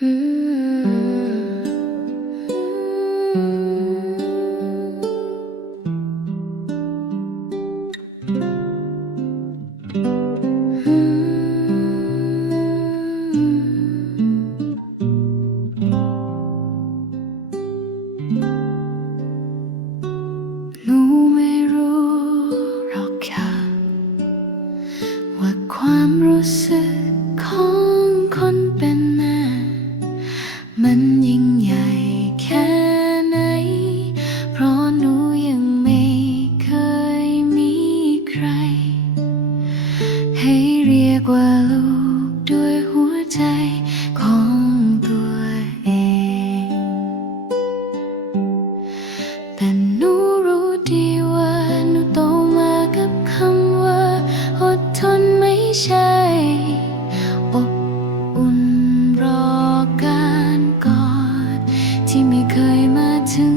อืม ให้เรียกว่าลูกด้วยหัวใจของตัวเอง แต่นูรู้ดีว่านูโตมากับคำว่า อดทนไม่ใช่ อบอุ่นรอการกอด ที่ไม่เคยมาถึง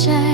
谁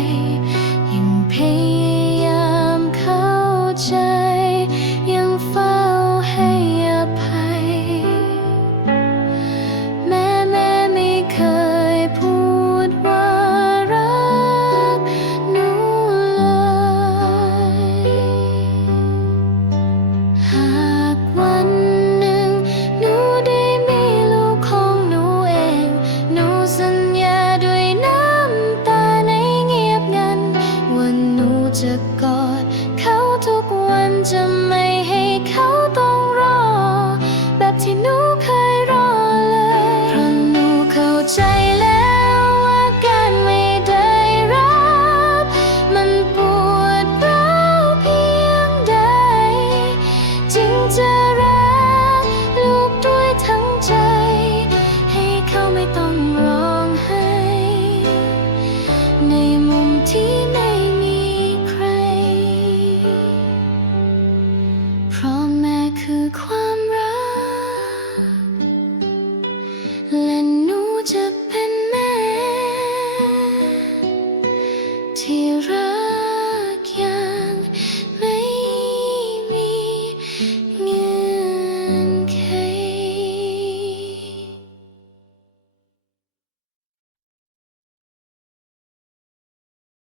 here